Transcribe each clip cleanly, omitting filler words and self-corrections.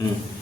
ம்.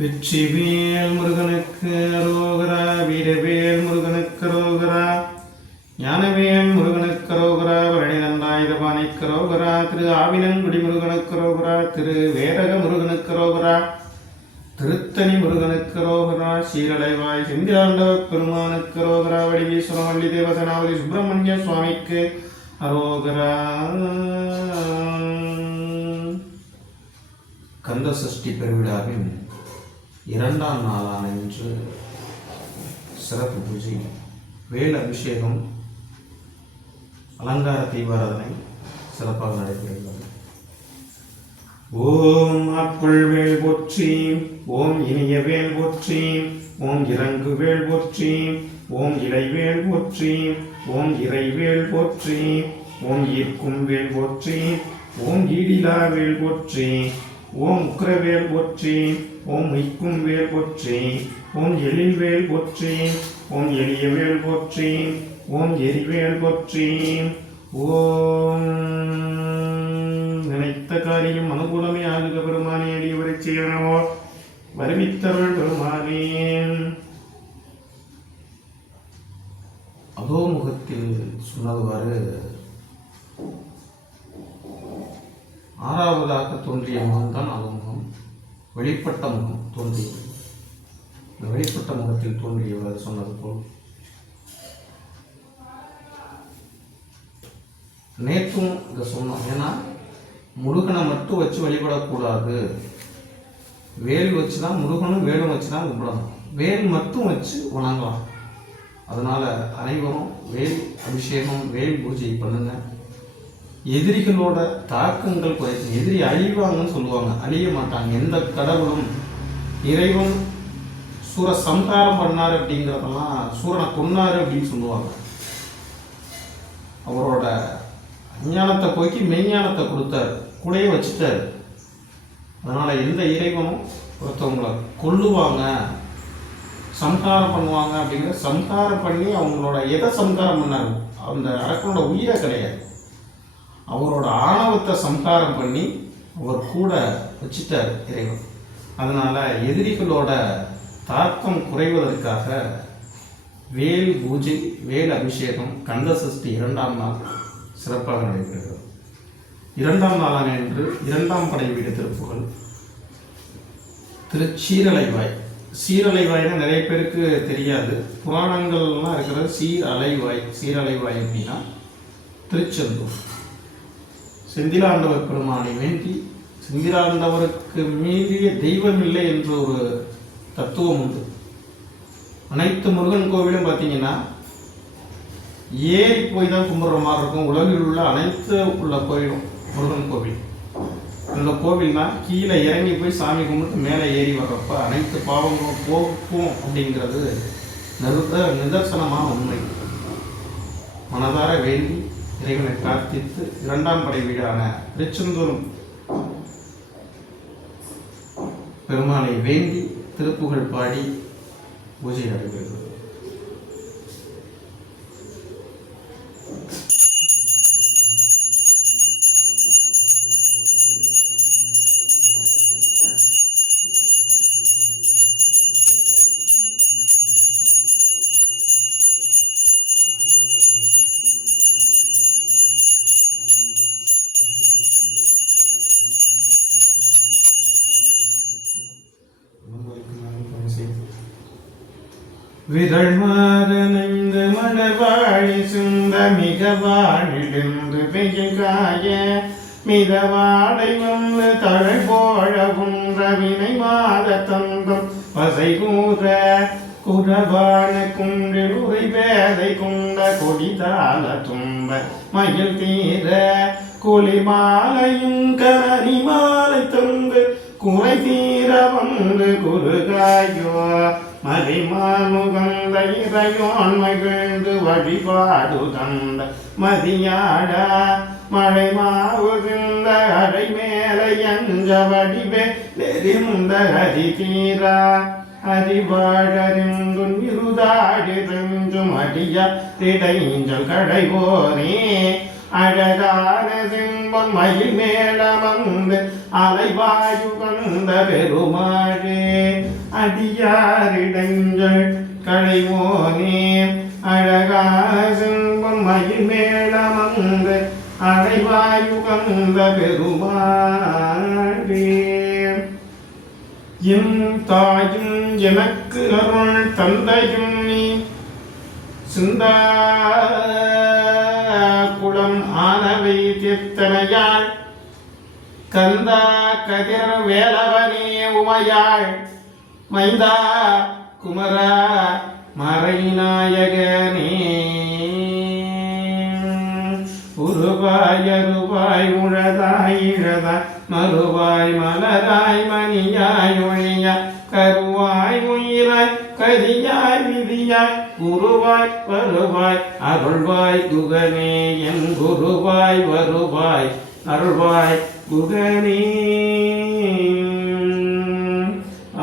வெற்றிவேல் முருகனுக்கு அரோகரா. வீரவேல் முருகனுக்கு அரோகரா. ஞானவேல் முருகனுக்கு அரோகரா. பழனி தண்டாயுதபாணிக்கு அரோகரா. திரு ஆவினன்குடி முருகனுக்கு அரோகரா. திரு வேரக முருகனுக்கு அரோகரா. திருத்தணி முருகனுக்கு அரோகரா. சீரலைவாய் செந்திலாண்டவ பெருமானுக்கு அரோகரா. வடிவீஸ்வரம் வள்ளி தேவசனாவதி சுப்பிரமணிய சுவாமிக்கு அரோகரா. கந்த சஷ்டி பெருவிழாவின் இரண்டாம் நாளான இன்று சிறப்பு பூஜை, வேல் அபிஷேகம், அலங்கார தீபாராதனை சிறப்பாக நடைபெறுகிறது. ஓம் ஆக்குள் வேல் போற்றி, ஓம் இனிய வேல் போற்றி, ஓம் இறங்கு வேல் போற்றி, ஓம் இடைவேல் போற்றி, ஓம் இறைவேல் போற்றி, ஓம் ஈர்க்கும் வேல் போற்றி, ஓம் ஈடிலா வேல் போற்றி, ஓம் உக்ரவேல் போற்றி, ஓம் மைக்கும் வேல் போற்றி, ஓம் எழில்வேல் போற்றி, ஓம் எளியவேல் போற்றி, ஓம் எரிவேல் போற்றி. ஓம் நினைத்த காரியம் அனுகூலமே ஆகுக பெருமானே. அடியவரை செய்யணமோ வருவித்தருள் பெருமானே. அதோ முகத்தில் சொன்னதுவாறு ஆறாவதாக தோன்றிய முகம்தான் அதோமுகம். வெளிப்பட்ட முகம் தோன்றியது. இந்த வெளிப்பட்ட முகத்தில் தோன்றியவர் சொன்னது போல் நேற்றும் இதை சொன்னோம். ஏன்னா முருகனை மட்டும் வச்சு வழிபடக்கூடாது. வேல் வச்சு தான் முருகனும் வேலும் வச்சு தான் கும்பிடணும். வேல் மட்டும் வச்சு வணங்கலாம். அதனால அனைவரும் வேல் அபிஷேகம், வேல் பூஜை பண்ணுங்க. எதிரிகளோட தாக்கங்கள் குறைக்கும். எதிரி அழிவாங்கன்னு சொல்லுவாங்க, அழிய மாட்டாங்க. எந்த கடவுளும் இறைவன் சூர சம்ஹாரம் பண்ணாரு அப்படிங்கிறதெல்லாம் சூரனை கொன்னாரு அப்படின்னு சொல்லுவாங்க. அவரோட அஞ்ஞானத்தை போக்கி மெய்ஞானத்தை கொடுத்தாரு, கூடயே வச்சுட்டாரு. அதனால எந்த இறைவனும் ஒருத்தவங்களை கொல்லுவாங்க, சம்ஹாரம் பண்ணுவாங்க அப்படிங்கிற சம்ஹாரம் பண்ணி அவங்களோட எதை சம்ஹாரம் பண்ணாரு, அந்த அரக்கனோட உயிரை கிடையாது, அவரோட ஆணவத்தை சம்ஹாரம் பண்ணி அவர் கூட வச்சுட்டார் இறைவன். அதனால எதிரிகளோட தாக்கம் குறைவதற்காக வேல் பூஜை, வேல் அபிஷேகம் கந்த சஷ்டி இரண்டாம் நாள் சிறப்பாக நடைபெறுகிறது. இரண்டாம் நாளான என்று இரண்டாம் படை வீடு திருப்புகள் திருச்சீரலைவாய். சீரலைவாய்னா நிறைய பேருக்கு தெரியாது. புராணங்கள்லாம் இருக்கிறது சீரலைவாய். சீரலைவாய் அப்படின்னா திருச்செந்தூர். செந்திலாண்டவர் பெருமானை வேண்டி, செந்திலாண்டவருக்கு மீறிய தெய்வம் இல்லை என்ற ஒரு தத்துவம் உண்டு. அனைத்து முருகன் கோவிலும் பார்த்தீங்கன்னா ஏறி போய் தான் கும்பிட்ற மாதிரி இருக்கும். உலகில் உள்ள அனைத்து உள்ள கோவிலும் முருகன் கோவில். இந்த கோவில்னா கீழே இறங்கி போய் சாமி கும்பிட்டு மேலே ஏறி வர்றப்ப அனைத்து பாவங்களும் போக்கும் அப்படிங்கிறது நிதர்சனமான உண்மை. மனதார வேண்டி இறைவனை பிரார்த்தித்து இரண்டாம் படை வீடான திருச்செந்தூர் பெருமானை வேண்டி திருப்புகழ் பாடி பூஜை நடைபெறுகிறது. விரல் மாறனைந்து மலர்வாழி சுந்த மிக வாழிலிருந்து பெய்யும் காய மிதவாடை வந்து தழை போழ உன்ற வினை மாத தந்தம் பசை கூற குரவான குன்றில் உரை வேதை குண்ட கொடிதால தும்ப மயில் தீர குளி மாலையும் கனி மாலை தந்து குறை தீர வந்து குறுகாயோ மதிமானுகந்த இறையோன் மகிழ்ந்து வழிபாடு தந்த மதியாட மழை மாவுகின்ற அடை மேலை அஞ்ச வடிவே நெறிந்த ஹரி தீரா அறிவாழறிந்தும் இருதாடி தெஞ்சும் அடிய திடைஞ்சல் கடைவோனே அழகான சிம்பம் மயில் மேளமந்து அலைவாயு வந்த பெருமாளே அடியாரிடங்கள் களைவோனே அழகான சிம்பம் மயில் மேளமந்து அலைவாயு வந்த பெருமாளே என் தாயும் எனக்கு அருள் தந்தையும் நீ சிந்தா குளம் ஆனவை தீர்த்தனையாள் கந்தா கதிர் வேலவனே உமையாள் மைந்தா குமரா மறைநாயகனே உருவாய் அருவாய் உழதாய் இழதாய் மறுவாய் மலராய் மணியாய் ஒழியாய் கருவாய் உயிராய் கதியாய் விதியாய் குருவாய் வருவாய் அருள்வாய் குகனே என் குருவாய் வருவாய் அருள்வாய் குகனே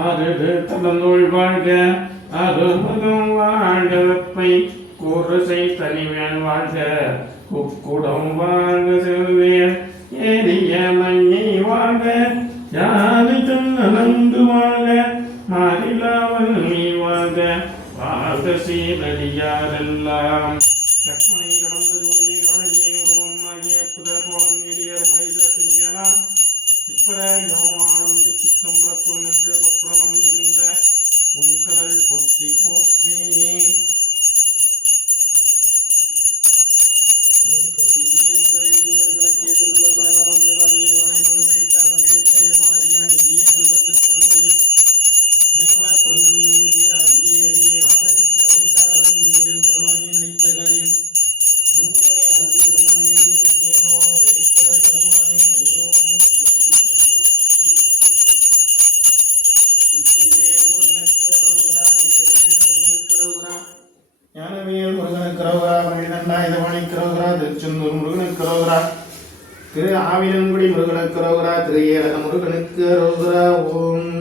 அருது தலந்தோள் வாழ்க அருமகம் வாழ்கை குருசை தனிவேன் வாழ்க குக்குடம் வாழ்க செல்வேன் ஏரிய மண்ணை வாழ்க யானைக்கும் நலந்து வாழ்க மாறிலாவல் நீ வாழ்க வாழ்க சீரடியாரெல்லாம் கற்பனை கடந்த ஜோதியை கவனியே உருவமாகிய புதர் கோலம் எளியர் மைதத்தின் மேலாம் சிப்பராயும் சித்தம் விளக்கும் என்று பொற்புடம் இருந்த உங்கடல் பொற்றி போற்றி ஞானவேல் முருகனுக்கு ரோகரா மணிதண்டாயுதபாணிக்கு ரோகரா திருச்செந்தூர் முருகனுக்கு ரோகரா திரு ஆவினங்குடி முருகனுக்கு ரோகரா திரு ஏரக முருகனுக்கு ரோகரா ஓம்